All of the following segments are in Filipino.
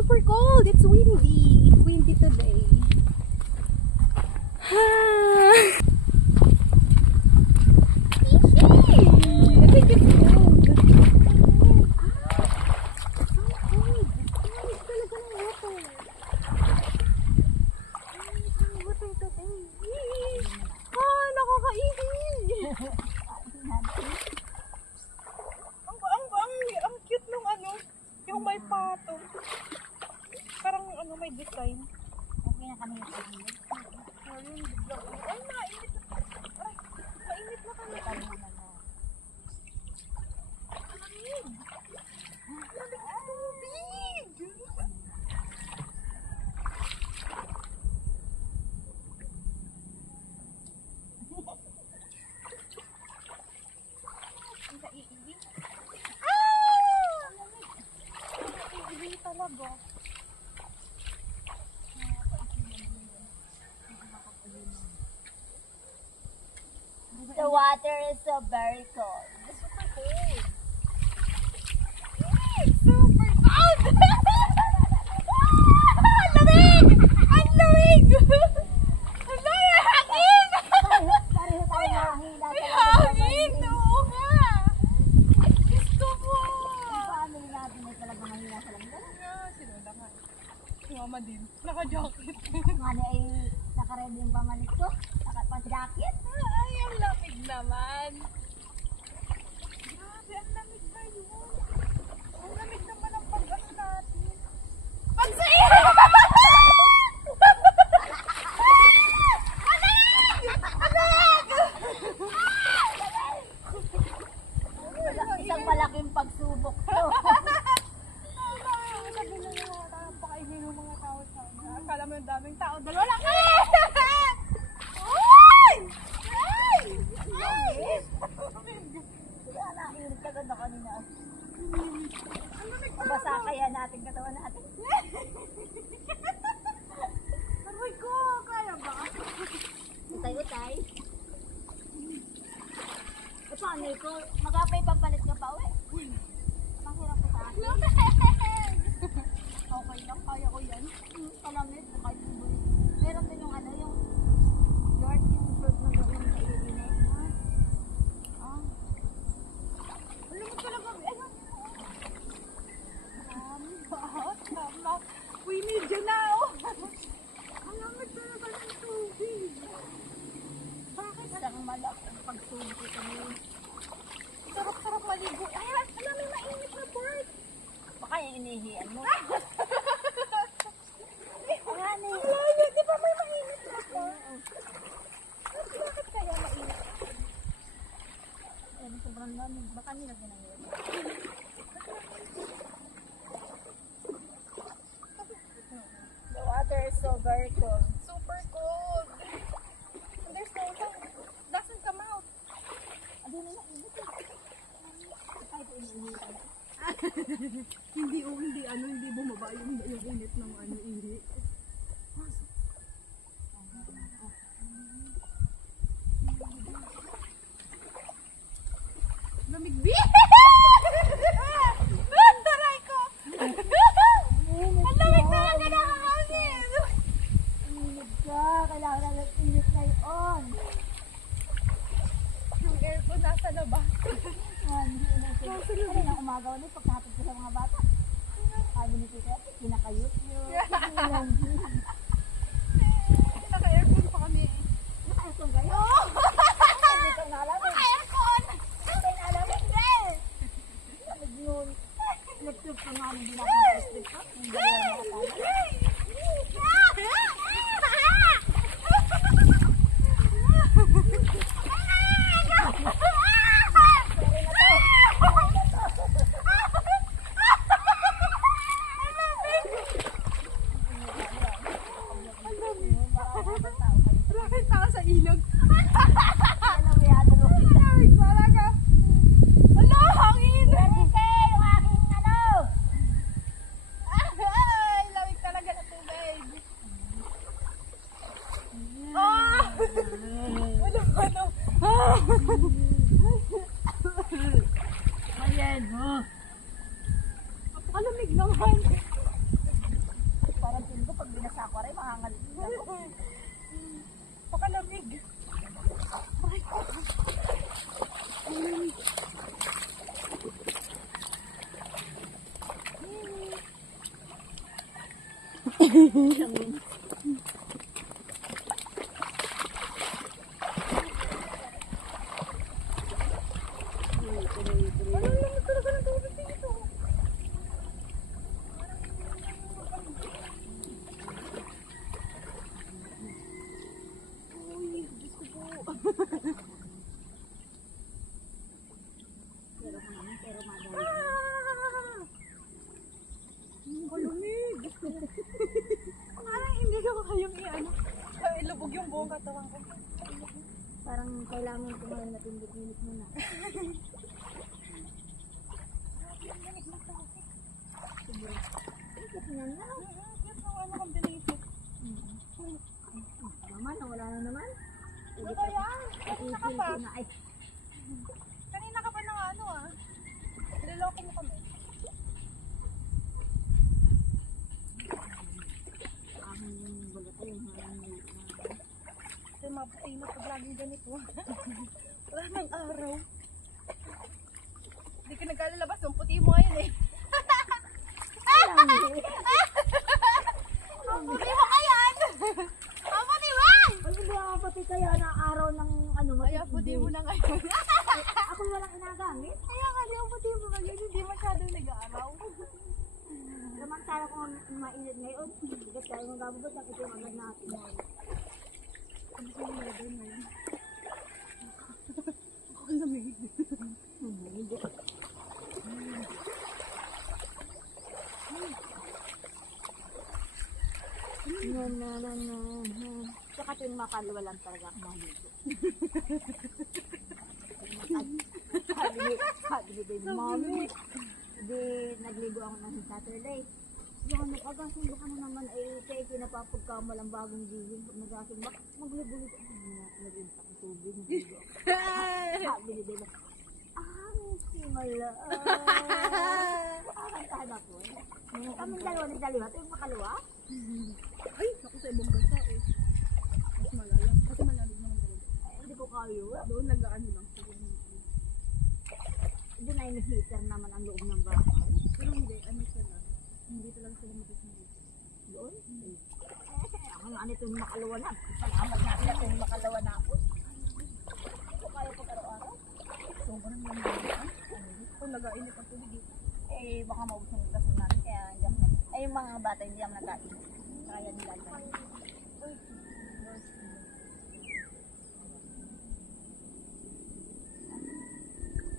super cold. It's windy. Windy today. I think it's cold. So cold. It's talaga ng water. Ang water today. Nakakaihi. Ang cute nung ano, yung may patong. Parang ano, may design. Okay na kami yung pag-init. Ay, mainit. Ay, mainit na kami. Lamig. Lamig na tubig. Ang naiiwi. Naiiwi talaga. The water is so very cold. Super cold. Super cold! Ang lamig! Ang lamig! Ang lamig! Hangin! Pareho tayo nakahila. May hangin! Oo nga! Gusto mo! Yung family natin ay talagang mahina sa langgan. Sinula nga. Si mama din. Naka-jacket. Mani ay nakaready yung pamalit ko. Naka-jacket. Ay, ang lamig naman. Grabe, ang lamig na yun. Ang lamig naman ang pag-gas natin. Pag-sain! Isang malaking pagsubok to. Sabi na yung mga tao, pakainin yung mga tao sa akin. Akala mo yung daming tao, dalawa lang. Ay! Ay! Kaya naiinit ka ganda kanina. Mabasa kaya natin katawan natin. Aray ko, kaya ba? Utay-utay. E paano ko? Magapay pampalit ka pa uwi. Mahirap ko sa akin. Okay lang, kaya ko yan. Palamit, kahit bumuli. Meron din yung ano, yung yard, yung fruit na gawin na ilinit. Alam mo talaga, ayun. Tama. We need you now. Alam mo talaga ng tubig. Bakit? Isang malaking pagsubok kami. Sarap-sarap maligo. Ay, alam mo, mainit na bird. Baka yung inihian mo. Ayan eh. Wala, di ba may mainit na bird? Bakit kaya mainit? Ayan, sobrang lamig. Baka nilagyan ng yun. The water is so very cold. Super cold. And there's no doesn't come out. Ado na lang, init eh. Kahit inihian. Hindi bumaba yung init ng ihi. Lamig bi! Taray ko! Ang lamig talaga nakakangin! Init ka. Kailangan na init na yun. Yung aircon nasa labas. Hindi init. Ano na umaga ulit pagkatapos ko sa mga bata. Sabi ni Tita, pinakayot yun. Naka-aircon pa kami. Naka-aircon kayo? Hindi ko nalamig. Naka-aircon! Hindi nalamig din. Lamig nun. Electric ko nga hindi natin electric pa. Yung dalawa na katala. hangal. Pakalamig. Ang lamig talaga ng tubig dito. Uy, gusto ko. Pero madali. Ah! Malamig. Parang hindi ko kayong i-ano. Ilubog yung buong katawan ko. Parang kailangan ko ngayon na tindig-init muna. Ikot na na. Yes, ang ano combination. Naman, wala na naman. Ano ba yan? Kanina ka pa. Ay, Kanina ka pa ng ano ah. Niloloko mo kami. ang balat ay hangin. Kasi mapainit pag laging ganito. Wala nang araw. Hindi ka nagkalalabas. Ang puti mo ngayon eh. Ang puti mo ngayon! Ang puti mo! Ay, hindi ako pati kaya na araw ng ano, Ay, ang puti mo na ngayon. Ako walang inagamit. Kaya kasi ang puti mo ngayon. Hindi masyadong nag-aaraw. Samantala kung mainit ngayon, bigat tayo magabubot ang ito agad natin. Ano ko yung leather ngayon? Ako lamig. Hindi. Na. Saka tuwing makalwa lang talaga ako mahigo. Sabi ni baby mommy, di nagligo ako ng Saturday. Yung nag-agasin baka na naman ay kaya pinapapagkamal ang bagong giging. Pag nag-agasin baka magligo-ligo. Nag-intak ang tubig. Nagligo ako. Sabi ni baby, simala. Kakantana ko. Kaming dalawa nagdaliwa. Ito yung makalawa. Ay, ako sa ibang bansa eh. Mas malalam. Kasi malamig naman talaga. Ay, hindi ko kayo. Doon nag-ano lang. Doon ay heater naman ang loob ng bahay. Pero hindi, ano sila. Hindi talaga sila matutulog. Doon? Ako nga nito yung makalawa na. Salamat na sila kung makalawa na ako. Ito kaya po araw-araw. Sobrang lamig. Kung nag-ainit ang tubig dito. Eh, baka maubos ng kaso namin. Kaya hindi ako ay, yung mga bata hindi ako nag-ain. Kaya nila lang.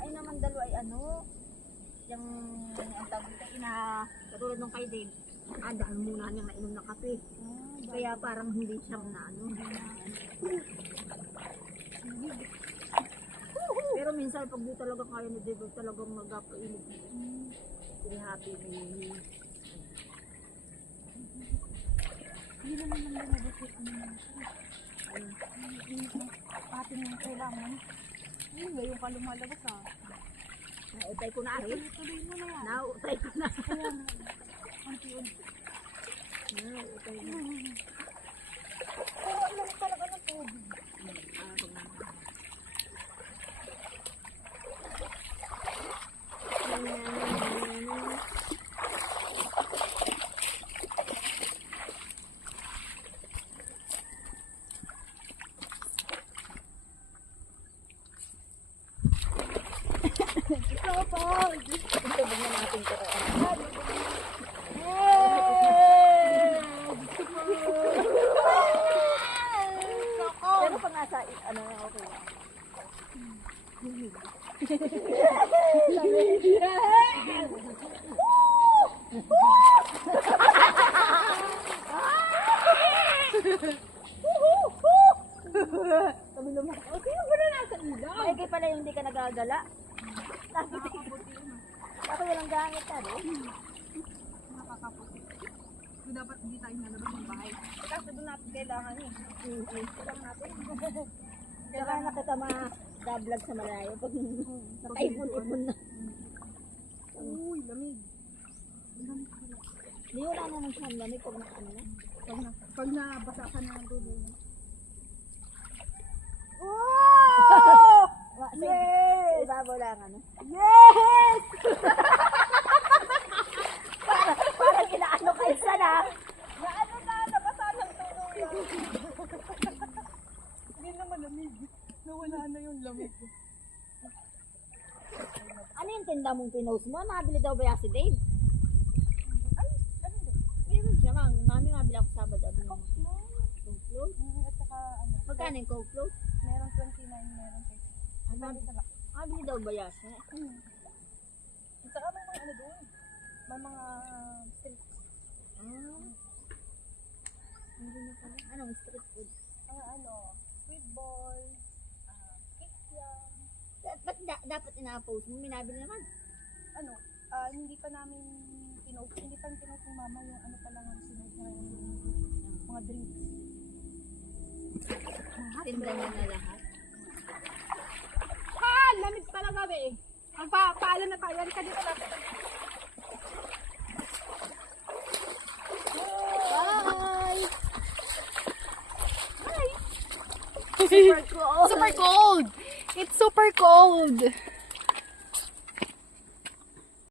Ay naman dalawa ay ano, yung ang tawag ko katulad nung kay Dave, daan muna niyang nainom na kape. Kaya parang hindi siyang na ano. Pero minsan pag di talaga kaya ni Dave, talagang mag-apainit. Hindi happy ni Hindi naman lumabas yung ano na siya. Ating yung kailangan. Hindi ba yung kalumalabas ah? nautay ko na rin. Tuloy mo na yan. Nautay ko na. Kaya na. Unti-unti. Nautay na. Pero alam talaga ng tubig. Ito po. Ito ba natin ito? Pero pag nasa, ano na okay lang. Kami lumakas. Okay, wala nasa ilaw. Ay, kaya pala yung hindi ka nagagala. Nakakaputi yun ah. Ako walang gamit ka, no? Nakakaputi. So dapat hindi tayo nalabas ng bahay. Kasi doon natin kailangan eh. Kailangan natin. Saka nakita ma-vlog sa malayo pag nakaipon-ipon na. Uy, lamig. Lamig pala. Hindi wala naman siyang lamig pag ano na. Pag nabasa ka na ng dulo. Oh! Yes! Ibabaw lang ano. Yes! Parang inaano kayo sana. Naano na, nabasa ng tuluyan. Hindi naman lamig. Nawala na yung lamig. Ano yung tinda mong pinost mo? Nabili daw ba yan si Dave? Ay, ano ba? Meron siya nga. Mami mabili ako Sabado. Ano yung Coke float. Coke float? At saka ano. Magkano yung Coke float? Meron 29, meron 30. Ano? Sabi sa laki. Mabili daw ba yan siya? At saka may mga ano doon. May mga street. Hindi na pala. Anong street food? Mga ano, squid ball, kikiam. Ba't dapat ina-post mo? Minabili naman. Ano, hindi pa namin pinost ng mama yung ano pa lang ang sinost na yung mga drinks. Tinda niya na lahat. Ha! Lamig pala gabi. Ang paalam na tayo. Halika dito lang. Bye! Super cold! Super cold! It's super cold!